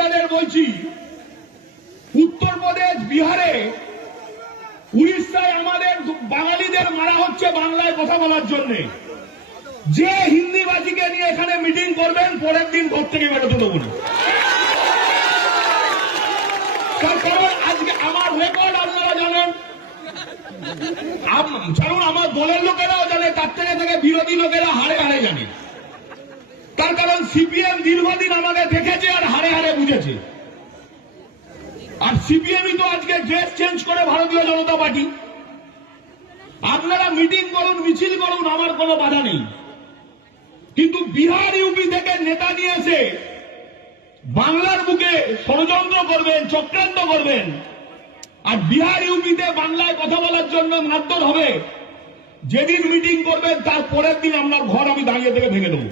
নেতাদের বলছি, উত্তরপ্রদেশ, বিহারে, উড়িষ্যায় আমাদের বাঙালিদের মারা হচ্ছে বাংলায় কথা বলার জন্য। যে হিন্দিবাজিকে নিয়ে এখানে মিটিং করবেন, পরের দিন ঘর থেকে বেরোতে দেবো না। তার কারণ আজকে আমার রেকর্ড আপনারা জানেন, কারণ আমার দলের লোকেরাও জানে, তার থেকে বিরোধী লোকেরা হারে হারে জানে। তার কারণ সিপিএম দীর্ঘদিন আমাকে দেখেছে আর হারে হারে বুঝেছে। আর সিপিএমই তো আজকে ড্রেস চেঞ্জ করে ভারতীয় জনতা পার্টি। আপনারা মিটিং করুন, মিছিল করুন, আমার কোনো বাধা নেই। কিন্তু বিহার, ইউপি থেকে নেতা নিয়ে এসে বাংলার বুকে ষড়যন্ত্র করবেন, চক্রান্ত করবেন, আর বিহার, ইউপিতে বাংলায় কথা বলার জন্য মারধর হবে। যেদিন মিটিং করবেন তার পরের দিন আপনার ঘর আমি দাঁড়িয়ে থেকে ভেঙে দেবো।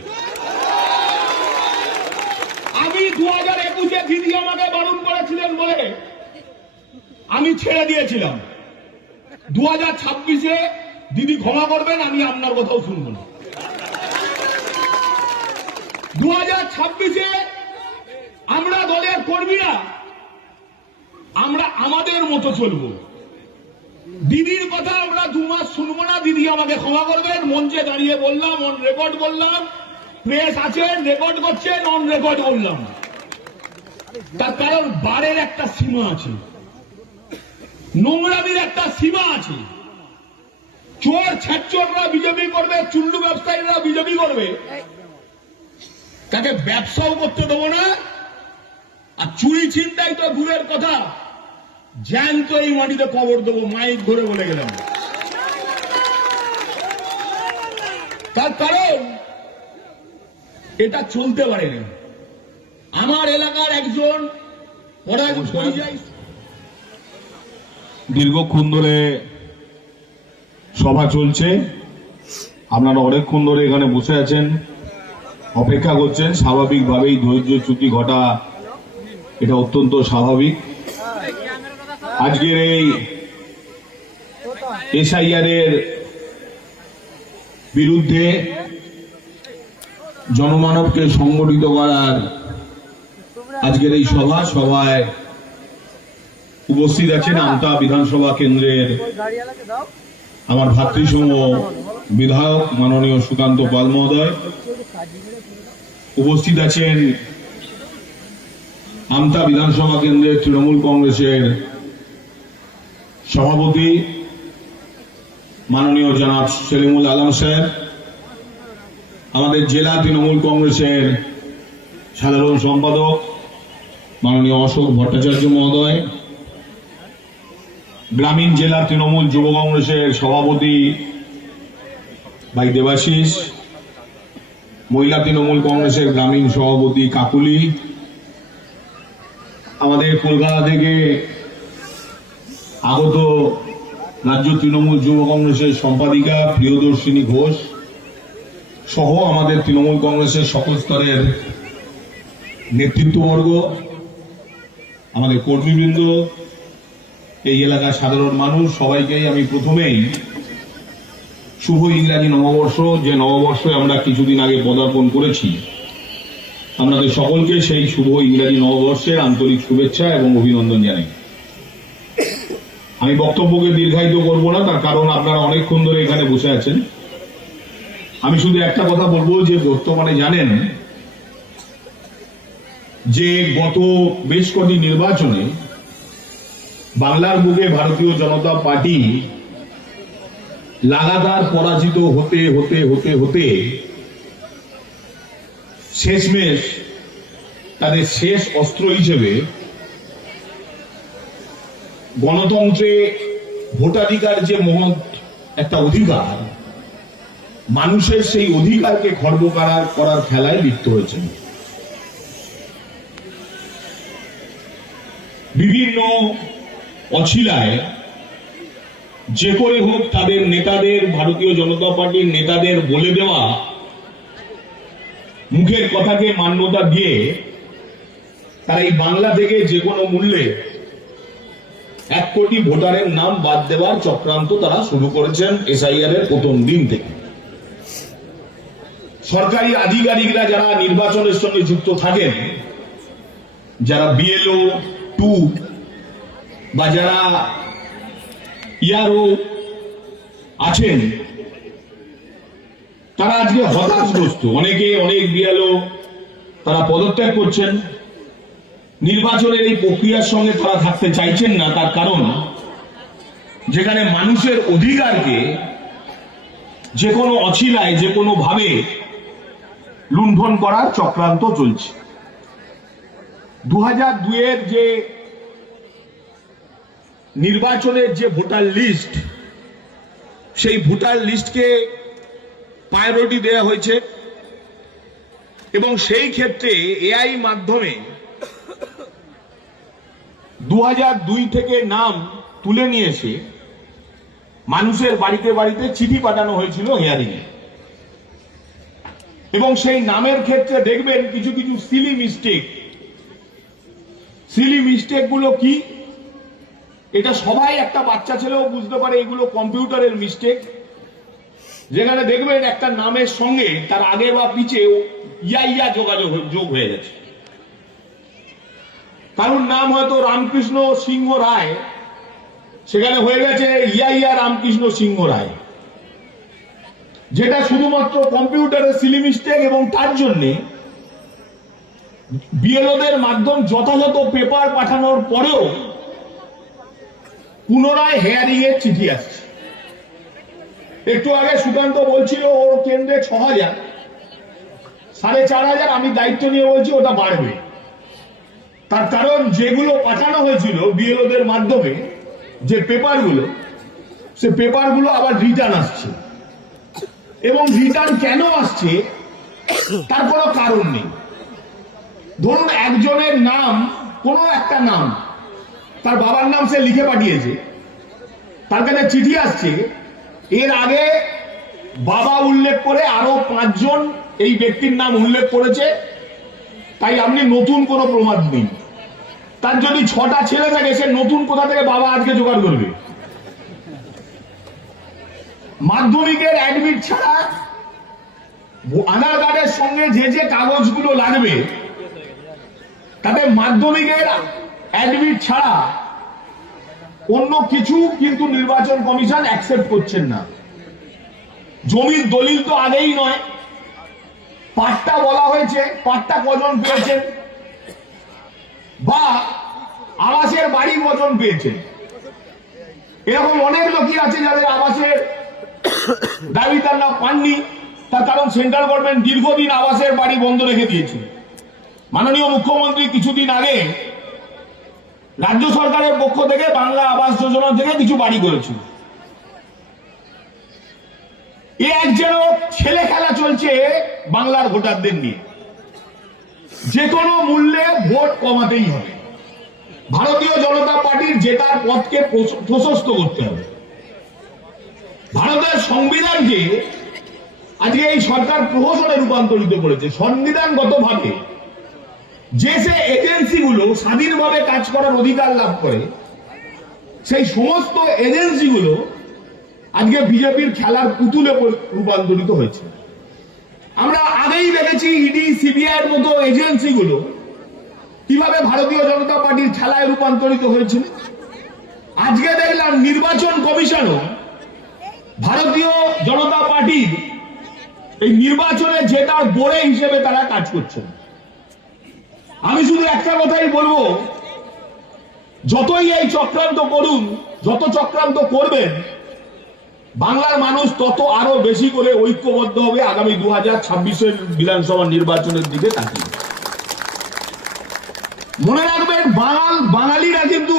আমি 2021-এ দিদি আমাকে বারণ করেছিলেন বলে আমি ছেড়ে দিয়েছিলাম। 2026-এ দিদি ক্ষমা করবেন, আমি আপনার কথাও শুনব না। 2026-এ আমরা দলের কর্মীরা আমরা আমাদের মতো চলব। দিদির কথা আমরা 2 মাস শুনবো না। দিদি আমাকে ক্ষমা করবেন, মঞ্চে দাঁড়িয়ে বললাম, অন রেকর্ড বললাম, প্রেস আছেন, রেকর্ড করছেন, অন রেকর্ড বললাম। তার কারণ বারের একটা সীমা আছে, নোংরামির একটা সীমা আছে। চোর ছ্যাচোররা বিজেপি করবে, চুল্লু ব্যবসায়ীরা বিজেপি করবে, তাকে ব্যবসাও করতে দেবো না। আর চুরি ছিনতাই তো দূরের কথা, জ্যান্ত এই মাটিতে কবর দেবো, মাইক ধরে বলে গেলাম। তার কারণ এটা চলতে পারে না। আমার এলাকার একজন দীর্ঘক্ষণ ধরে সভা চলছে, আপনারা অনেকক্ষণ ধরে এখানে বসে আছেন, অপেক্ষা করছেন। স্বাভাবিকভাবেই ধৈর্যচ্যুতি ঘটা, এটা অত্যন্ত স্বাভাবিক। আজকের এই এসআইআর এর বিরুদ্ধে জনমানবকে সংগঠিত করার আজকের এই সভায় উপস্থিত আছেন আমতা বিধানসভা কেন্দ্রের আমার ভাতৃসম বিধায়ক মাননীয় সুকান্ত পাল মহোদয়, উপস্থিত আছেন আমতা বিধানসভা কেন্দ্রের তৃণমূল কংগ্রেসের সভাপতি মাননীয় জনাব সেলিমুল আলম সাহেব, আমাদের জেলা তৃণমূল কংগ্রেসের সাধারণ সম্পাদক মাননীয় অশোক ভট্টাচার্য মহোদয়, গ্রামীণ জেলা তৃণমূল যুব কংগ্রেসের সভাপতি ভাই দেবাশিস, মহিলা তৃণমূল কংগ্রেসের গ্রামীণ সভাপতি কাকুলি, আমাদের কলকাতা থেকে আগত রাজ্য তৃণমূল যুব কংগ্রেসের সম্পাদিকা প্রিয়দর্শিনী ঘোষ সহ আমাদের তৃণমূল কংগ্রেসের সকল স্তরের নেতৃত্ববর্গ, আমাদের কর্মীবৃন্দ, এই এলাকার সাধারণ মানুষ, সবাইকেই আমি প্রথমেই শুভ ইংরাজি নববর্ষ, যে নববর্ষে আমরা কিছুদিন আগে পদার্পণ করেছি, আপনাদের সকলকে সেই শুভ ইংরাজি নববর্ষের আন্তরিক শুভেচ্ছা এবং অভিনন্দন জানাই। আমি বক্তব্যকে দীর্ঘায়িত করব না, তার কারণ আপনারা অনেকক্ষণ ধরে এখানে বসে আছেন। আমি শুধু একটা কথা বলবো যে বর্তমানে জানেন যে গত বেশ কটি নির্বাচনে বাংলার বুকে ভারতীয় জনতা পার্টি লাগাতার পরাজিত হতে হতে হতে হতে শেষমেশ তাদের শেষ অস্ত্র হিসেবে গণতন্ত্রে ভোটাধিকার যে মহৎ একটা অধিকার, মানুষের সেই অধিকারকে খর্ব করার খেলায় লিপ্ত হয়েছেন। বিভিন্ন অছিলায় যে করে হোক তাদের নেতাদের, ভারতীয় জনতা পার্টির নেতাদের বলে দেওয়া মুখের কথাকে মান্যতা দিয়ে তারা এই বাংলা থেকে যে কোনো মূল্যে 1 কোটি ভোটারের নাম বাদ দেওয়ার চক্রান্ত তারা শুরু করেছেন এসআইআর এর প্রথম দিন থেকে। সরকারি আধিকারিকরা যারা নির্বাচনের সঙ্গে যুক্ত থাকেন যারা বিএলও 2 বা যারা ইয়ারও আছেন তারা আজকে হতাশগ্রস্ত। অনেকে অনেক বিএলও তারা পদত্যাগ করছেন। নির্বাচনের এই প্রক্রিয়ার সঙ্গে তারা থাকতে চাইছেন না, তার কারণ যেখানে মানুষের অধিকারকে যে কোনো অছিলায় যে কোনো ভাবে লুণ্ঠন করার চক্রান্ত চলছে। 2002-এর যে নির্বাচনের যে ভোটার লিস্ট, সেই ভোটার লিস্টকে প্রায়োরিটি দেওয়া হয়েছে এবং সেই ক্ষেত্রে এআই মাধ্যমে 2002 থেকে নাম তুলে নিয়ে এসে মানুষের বাড়িতে বাড়িতে চিঠি পাঠানো হয়েছিল হিয়ারিং এ। এবং সেই নামের ক্ষেত্রে দেখবেন কিছু কিছু সিলি মিস্টেক গুলো কি, এটা সবাই একটা বাচ্চা ছেলেও বুঝতে পারে এগুলো কম্পিউটারের মিস্টেক। যেখানে দেখবেন একটা নামের সঙ্গে তার আগে বা পিছে ইয়া যোগ হয়ে গেছে। কারণ নাম হয়তো রামকৃষ্ণ সিংহ রায়, সেখানে হয়ে গেছে ইয়া রামকৃষ্ণ সিংহ রায়, যেটা শুধুমাত্র কম্পিউটারের সিলি মিস্টেক। এবং তার জন্য বিএলওদের মাধ্যম যথাযথ পেপার পাঠানোর পরেও পুনরায় হেয়ারিং এর চিঠি আসছে। একটু আগে সুকান্ত বলছিল ওর কেন্দ্রে 6000, 4500, আমি দায়িত্ব নিয়ে বলছি ওটা বাড়বে। তার কারণ যেগুলো পাঠানো হয়েছিল বিএলওদের মাধ্যমে যে পেপারগুলো, সে পেপারগুলো আবার রিটার্ন আসছে। এবং রিটার্ন কেন আসছে তার কোনো কারণ নেই। ধরুন একজনের নাম, কোনো একটা নাম, তার বাবার নাম সে লিখে পাঠিয়েছে, তার কাছে চিঠি আসছে, এর আগে বাবা উল্লেখ করে আরো 5 জন এই ব্যক্তির নাম উল্লেখ করেছে, তাই আপনি নতুন কোনো প্রমাণ নেই। তার যদি 6টা ছেলে থাকে, সে নতুন কোথা থেকে বাবা আজকে জোগাড় করবে? মাধ্যমিকের অ্যাডমিট ছাড়া আধার কার্ডের সঙ্গে যে যে কাগজগুলো লাগবে, তাতে মাধ্যমিকের অ্যাডমিট ছাড়া অন্য কিছু কিন্তু নির্বাচন কমিশন অ্যাকসেপ্ট করছেন না। জমির দলিল তো আগেই নয়, পাট্টা বলা হয়েছে, পাট্টা কজন পেয়েছেন, বা আবাসের বাড়ি কজন পেয়েছেন। এরকম অনেক লোকই আছে যাদের আবাসের দাবি তারা পাননি, তার কারণ সেন্ট্রাল গভর্নমেন্ট দীর্ঘদিন আবাসের বাড়ি বন্ধ রেখে দিয়েছে। মাননীয় মুখ্যমন্ত্রী কিছুদিন আগে রাজ্য সরকারের পক্ষ থেকে বাংলা আবাস যোজনা থেকে কিছু বাড়ি করেছিল। এ এক যেন ছেলে খেলা চলছে বাংলার ভোটারদের নিয়ে। যে কোনো মূল্যে ভোট কমাতেই হবে, ভারতীয় জনতা পার্টির জেতার পথকে প্রশস্ত করতে হবে। ভারতের সংবিধানকে আজকে এই সরকার প্রহসনে রূপান্তরিত করেছে। সংবিধানগতভাবে যে সে এজেন্সিগুলো স্বাধীনভাবে কাজ করার অধিকার লাভ করে, সেই সমস্ত এজেন্সিগুলো আজকে বিজেপির খেলার পুতুলে রূপান্তরিত হয়েছে। আমরা আগেই দেখেছি ইডি, সিবিআই এর মতো এজেন্সিগুলো কিভাবে ভারতীয় জনতা পার্টির খেলায় রূপান্তরিত হয়েছিল। আজকে দেখলাম নির্বাচন কমিশনও ভারতীয় জনতা পার্টির এই নির্বাচনে জেতার বোড়ে হিসেবে তারা কাজ করছেন। আমি শুধু একটা কথাই বলবো, যতই এই চক্রান্ত করুন, যত চক্রান্ত করবেন, বাংলার মানুষ তত আরো বেশি করে ঐক্যবদ্ধ হবে আগামী 2026-এর বিধানসভা নির্বাচনের দিকে তাকিয়ে। মনে রাখবেন, বাঙালিরা কিন্তু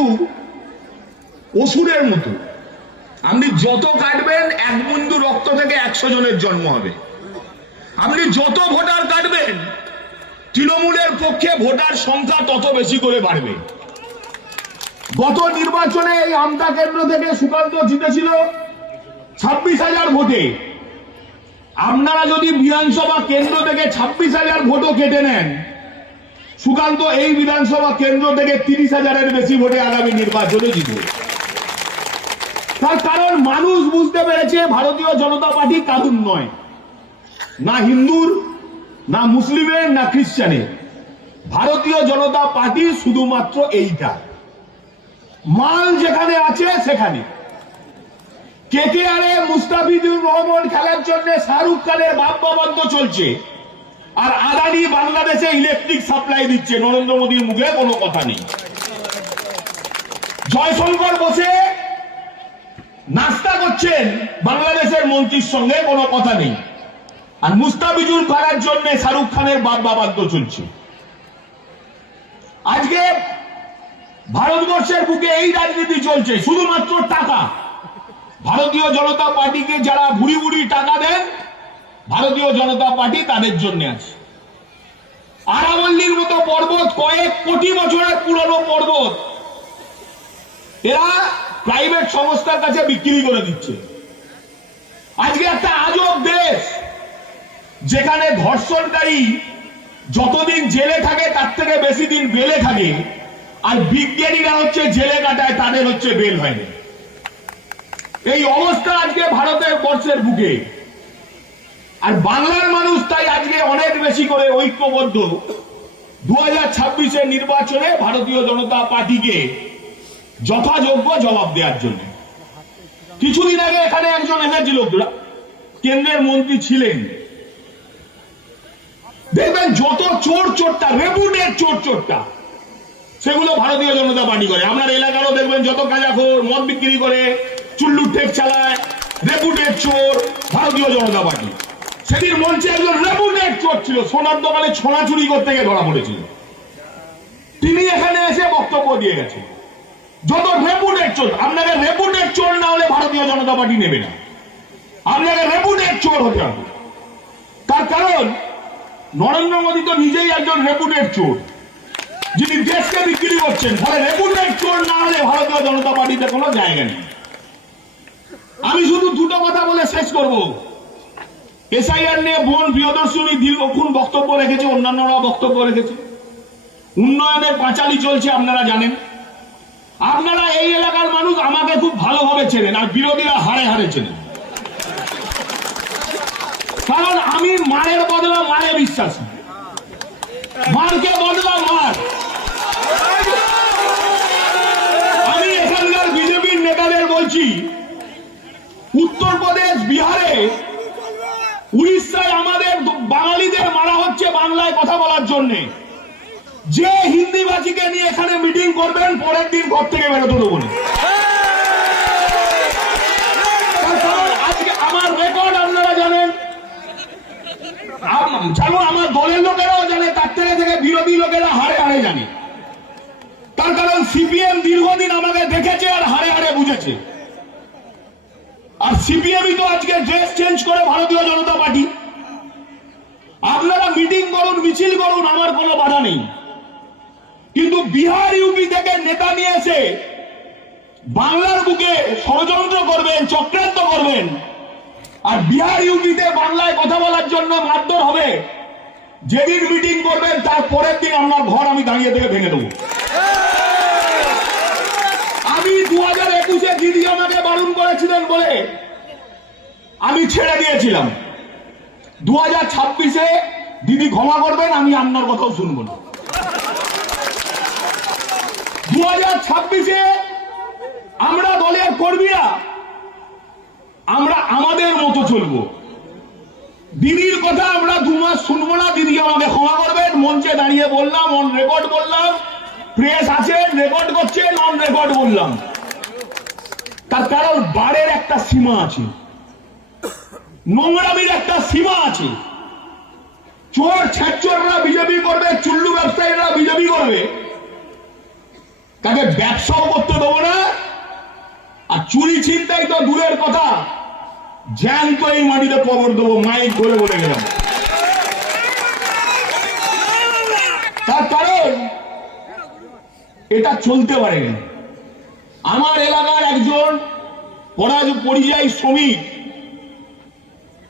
অসুরের মতো। আপনি যত কাটবেন, 1 বিন্দু রক্ত থেকে 100 জনের জন্ম হবে। আপনি যত ভোটার কাটবেন, তৃণমূলের পক্ষে ভোটার সংখ্যা তত বেশি করে বাড়বে। গত নির্বাচনে এই আমতা কেন্দ্র থেকে সুকান্ত জিতেছিল 26,000 ভোটে। আপনারা যদি বিধানসভা কেন্দ্র থেকে 26,000 ভোটও কেটে নেন, সুকান্ত এই বিধানসভা কেন্দ্র থেকে 30,000-এর বেশি ভোটে আগামী নির্বাচনে জিতবে। তার কারণ মানুষ বুঝতে পেরেছে ভারতীয় জনতা পার্টি কারুর নয়, না হিন্দুর, না মুসলিমের, না খ্রিস্টানের। ভারতীয় জনতা পার্টি শুধুমাত্র এইটা, মাল যেখানে আছে সেখানে। কেকেআরে মুস্তাফিজুর রহমান খেলার জন্য শাহরুখ খানের ভাববন্ধ চলছে, আর আদানি বাংলাদেশে ইলেকট্রিক সাপ্লাই দিচ্ছে, নরেন্দ্র মোদীর মুখে কোনো কথা নেই। জয়শঙ্কর বসে নাস্তা করছেন বাংলাদেশের মন্ত্রীর সঙ্গে, কোনো কথা নেই। আর মুস্তাফিজুর খেলার জন্য শাহরুখ খানের ভাববন্ধ চলছে। আজকে ভারতবর্ষের বুকে এই রাজনীতি চলছে, শুধুমাত্র টাকা। ভারতীয় জনতা পার্টিকে যারা ভুড়ি ভুড়ি টাকা দেন, ভারতীয় জনতা পার্টি তাদের জন্য আছে। আরাবল্লীর মতো পর্বত, কয়েক কোটি বছরের পুরনো পর্বত, এরা প্রাইভেট সংস্থার কাছে বিক্রি করে দিচ্ছে। আজকে একটা আজব দেশ, যেখানে ধর্ষণকারী যতদিন জেলে থাকে তার থেকে বেশি দিন বেলে থাকে, আর বিজ্ঞানীরা হচ্ছে জেলে কাটায়, তাদের হচ্ছে বেল হয় না। এই অবস্থা আজকে ভারতের বর্ষের বুকে। আর বাংলার মানুষ তাই আজকে অনেক বেশি করে ঐক্যবদ্ধ 2026-এর নির্বাচনে ভারতীয় জনতা পার্টিকে যথাযোগ্য জবাব দেওয়ার জন্য। কিছুদিন আগে এখানে একজন এসেছিল, কেন্দ্রের মন্ত্রী ছিলেন। দেখবেন যত চোর চোরটা, রেপুটেড চোর চোরটা, সেগুলো ভারতীয় জনতা পার্টি করে। আপনার এলাকারও দেখবেন যত গাঁজাখোর, মদ বিক্রি করে, চুল্লু ঠেক চালায়, রেপুটেড চোর ভারতীয় জনতা পার্টি। সেদিন মঞ্চে একজন রেপুটেড চোর ছিল, সোনার দোকানে সোনা চুরি করতে গিয়ে ধরা পড়েছিল। তিনি এখানে এসে বক্তব্য দিয়ে গেছেন। যত রেপুটেড চোর, আপনাকে রেপুটেড চোর না হলে ভারতীয় জনতা পার্টি নেবে না, আপনাকে রেপুটেড চোর হতে হবে। তার কারণ নরেন্দ্র মোদী তো নিজেই একজন রেপুটেড চোর, যিনি দেশকে বিক্রি করছেন। ফলে রেপুটেড চোর না হলে ভারতীয় জনতা পার্টিতে কোনো জায়গা নেই। আমি শুধু দুটো কথা বলে শেষ করব। এসআইআর নিয়ে বোন প্রিয়দর্শিনী দীর্ঘক্ষণ বক্তব্য রেখেছে, অন্যান্যরা বক্তব্য রেখেছে। উন্নয়নের পাঁচালী চলছে, আপনারা জানেন। আপনারা এই এলাকার মানুষ আমাকে খুব ভালোভাবে চেনেন, আর বিরোধীরা হারে হারে চেনেন। কারণ আমি মারের বদলা মারে বিশ্বাসী, মারকে বদলা মার। আমি এখানকার বিজেপির নেতাদের বলছি, উত্তরপ্রদেশ, বিহারে, উড়িষ্যায় আমাদের বাঙালিদের মারা হচ্ছে বাংলায় কথা বলার জন্য। যে হিন্দিভাষীকে নিয়ে এখানে মিটিং করবেন, পরের দিন ঘর থেকে বেরোতে দেবো না। আজকে আমার রেকর্ড আপনারা জানেন, জানো, আমার দলের লোকেরাও জানে, তার থেকে বিরোধী লোকেরা হারে হারে জানে। তার কারণ সিপিএম দীর্ঘদিন আমাকে দেখেছে আর হারে হারে বুঝেছে। আর সিপিএমই তো আজকে ড্রেস চেঞ্জ করে ভারতীয় জনতা পার্টি। আপনারা মিটিং করুন, মিছিল করুন, আমার কোনো বাধা নেই। কিন্তু বিহার, ইউপি থেকে নেতা নিয়ে এসে বাংলার বুকে ষড়যন্ত্র করবেন, চক্রান্ত করবেন, আর বিহার, ইউপিতে বাংলায় কথা বলার জন্য মারধর হবে। যেদিন মিটিং করবেন তার পরের দিন আপনার ঘর আমি দাঁড়িয়ে থেকে ভেঙে দেবো। আমি 2021-এ দিদি আমাকে বারণ করেছিলেন বলে আমি ছেড়ে দিয়েছিলাম। 2026-এ দিদি ক্ষমা করবেন, আমি আপনার কথাও শুনবো না। 2026-এ আমরা দলের কর্মীরা আমরা আমাদের মতো চলবো। দিদির কথা আমরা 2 মাস শুনবো না। দিদি আমাকে ক্ষমা করবেন, মঞ্চে দাঁড়িয়ে বললাম, অন রেকর্ড বললাম, প্রেস আছে রেকর্ড করছে, নন রেকর্ড বললাম। তার কারণ বারের একটা সীমা আছে, নোংরামির একটা সীমা আছে। চোর ছেচোররা বিজেপি করবে, চুল্লু ব্যবসায়ীরা বিজেপি করবে, তাকে ব্যবসাও করতে দেবো না। আর চুরি ছিনতাই তো দূরের কথা, জ্যান্ত এই মাটিতে কবর দেবো, মাইক ধরে বলে গেলাম। তার কারণ এটা চলতে পারে না। আমার এলাকার একজন পরিযায়ী শ্রমিক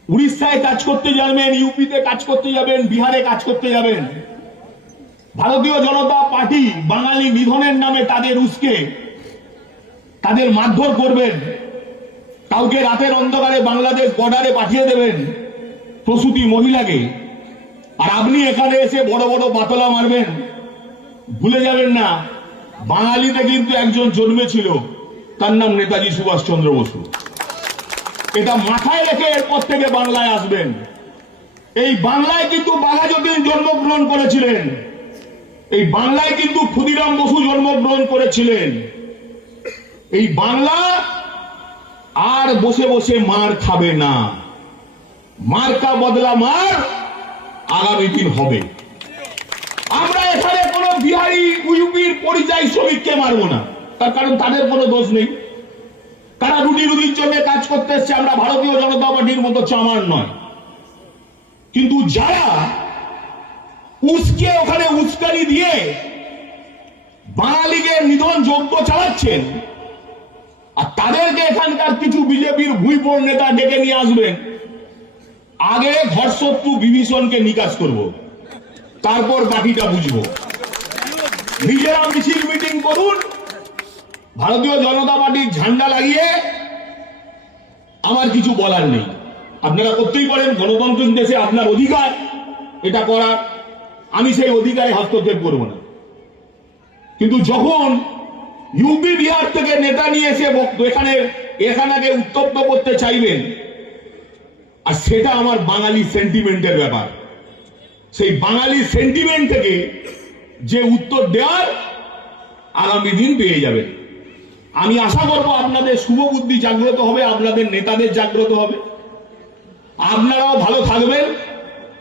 উড়িষ্যায় কাজ করতে যাবেন, ইউপিতে কাজ করতে যাবেন, বিহারে কাজ করতে যাবেন, ভারতীয় জনতা পার্টি বাঙালি নিধনের নামে তাদের উস্কে তাদের মারধর করবেন, কাউকে রাতের অন্ধকারে বাংলাদেশ বর্ডারে পাঠিয়ে দেবেন প্রসূতি মহিলাকে, আর আপনি এখানে এসে বড় বড় বাতলা মারবেন। ভুলে যাবেন না, বাঙালিতে কিন্তু একজন জন্মেছিল, তার নাম নেতাজি সুভাষচন্দ্র বসু। এটা মাথায় রেখে এরপর থেকে বাংলায় আসবেন। এই বাংলায় কিন্তু বাঘাযতীন জন্মগ্রহণ করেছিলেন, এই বাংলায় কিন্তু ক্ষুদিরাম বসু জন্মগ্রহণ করেছিলেন। এই বাংলা আর বসে বসে মার খাবে না, মার্কা বদলা মার আগামী দিন হবে। আমরা এখানে কোন বিহারি ইউপির পরিযায়ী শ্রমিককে মারবো না, তার কারণ তাদের কোনো দোষ নেই, তারা রুটি রুটির জন্য কাজ করতে এসছে। আমরা ভারতীয় জনতা পার্টির মতো চামার নয়। কিন্তু যারা উস্কে ওখানে উস্কানি দিয়ে বাঙালিকে নিধন যজ্ঞ চালাচ্ছেন, আর তাদেরকে এখানকার কিছু বিজেপির ভুইপোড় নেতা ডেকে নিয়ে আসবেন, আগে ঘরশত্রু বিভীষণকে নিকাশ করব, তারপর বাকিটা বুঝবো। নিজেরা মিছিল মিটিং করুন, ভারতীয় জনতা পার্টির ঝান্ডা লাগিয়ে আমার কিছু বলার নেই। আপনারা করতেই পারেন, গণতান্ত্রিক দেশে আপনার অধিকার এটা করার, আমি সেই অধিকারে হস্তক্ষেপ করব না। কিন্তু যখন ইউপি বিহার থেকে নেতা নিয়ে এসে এখানে উত্তপ্ত করতে চাইবেন, আর সেটা আমার বাঙালি সেন্টিমেন্টের ব্যাপার, সেই বাঙালি সেন্টিমেন্ট থেকে যে উত্তর দেওয়ার আগামী দিন পেয়ে যাবেন। আমি আশা করব আপনাদের শুভ বুদ্ধি জাগ্রত হবে, আপনাদের নেতাদের জাগ্রত হবে, আপনারাও ভালো থাকবেন,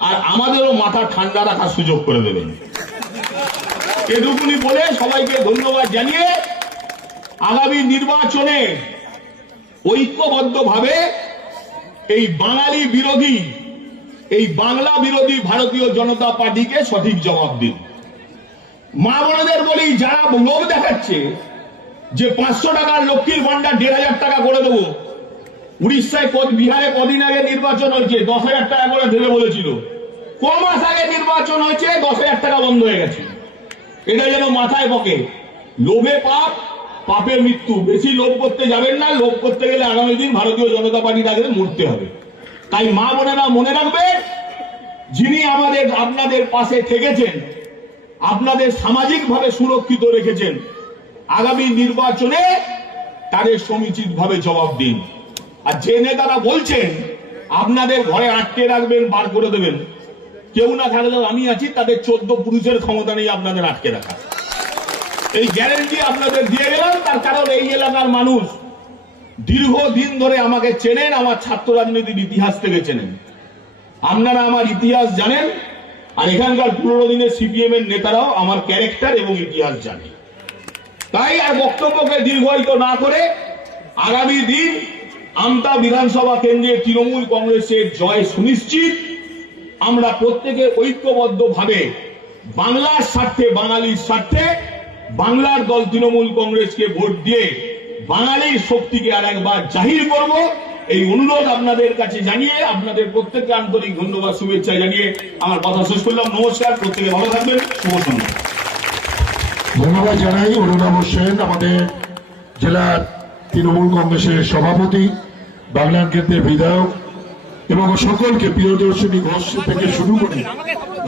আর আমাদেরও মাথা ঠান্ডা রাখার সুযোগ করে দেবেন। এটুকুনি বলে সবাইকে ধন্যবাদ জানিয়ে আগামী নির্বাচনে ঐক্যবদ্ধভাবে এই বাঙালি বিরোধী, এই বাংলা বিরোধী ভারতীয় জনতা পার্টিকে সঠিক জবাব দিন। মা বোনেদের বলি, যারা লোক দেখাচ্ছে যে 500 টাকার লক্ষ্মীর ভান্ডার 1500 টাকা করে দেবো, উড়িষ্যায় বিহারে কদিন আগে নির্বাচন হয়েছে, 10,000 টাকা করে দেবে বলেছিল, কমাস আগে নির্বাচন হয়েছে, 10,000 টাকা বন্ধ হয়ে গেছে। এটা যেন মাথায় পকে, লোভে পাপ, পাপে মৃত্যু। বেশি লোভ করতে যাবেন না, লোভ করতে গেলে আগামী দিন ভারতীয় জনতা পার্টির আগে মরতে হবে। তাই মা বোনেরা মনে রাখবেন, যিনি আপনাদের পাশে থেকেছেন, আপনাদের সামাজিকভাবে সুরক্ষিত রেখেছেন, আগামী নির্বাচনে তাদের সমীচিতভাবে জবাব দিন। আর যে নেতারা বলছেন আপনাদের ঘরে আটকে রাখবেন, বার করে দেবেন, কেউ না থাকলেও আমি আছি, তাদের 14 পুরুষের ক্ষমতা নেই আপনাদের আটকে রাখা। এই গ্যারেন্টি আপনাদের দিয়ে গেলাম। তার কারণ এই এলাকার মানুষ দীর্ঘদিন ধরে আমাকে চেনেন, আমার ছাত্র রাজনীতির ইতিহাস থেকে চেনেন, আপনারা আমার ইতিহাস জানেন, আর এখানকার পুরনো দিনের সিপিএম এর নেতারাও আমার ক্যারেক্টার এবং ইতিহাস জানে। তাই আর বক্তব্যকে দীর্ঘায়িত না করে আগামী দিন আমতা বিধানসভা কেন্দ্রে তৃণমূল কংগ্রেসের জয় সুনিশ্চিত। আমরা প্রত্যেকে ঐক্যবদ্ধভাবে বাংলার স্বার্থে, বাঙালির স্বার্থে বাংলার দল তৃণমূল কংগ্রেসকে ভোট দিয়ে বাঙালির শক্তিকে আর একবার জাহির করব, এই অনুরোধ আপনাদের কাছে জানিয়ে আপনাদের প্রত্যেককে আন্তরিক ধন্যবাদ, শুভেচ্ছা জানিয়ে আমার কথা শেষ করলাম। নমস্কার, প্রত্যেকে ভালো থাকবেন, শুভ সন্ধ্যা। ধন্যবাদ জানাই অনুরাগ হোসেন, আমাদের জেলার তৃণমূল কংগ্রেসের সভাপতি, বাগনান কেন্দ্রের বিধায়ক, এবং সকলকে প্রিয়দর্শিনী ঘোষ থেকে শুরু করে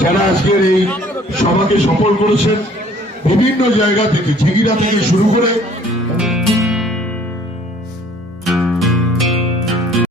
যারা আজকের এই সভাকে সফল করেছেন, বিভিন্ন জায়গা থেকে ঝিগিরা থেকে শুরু করে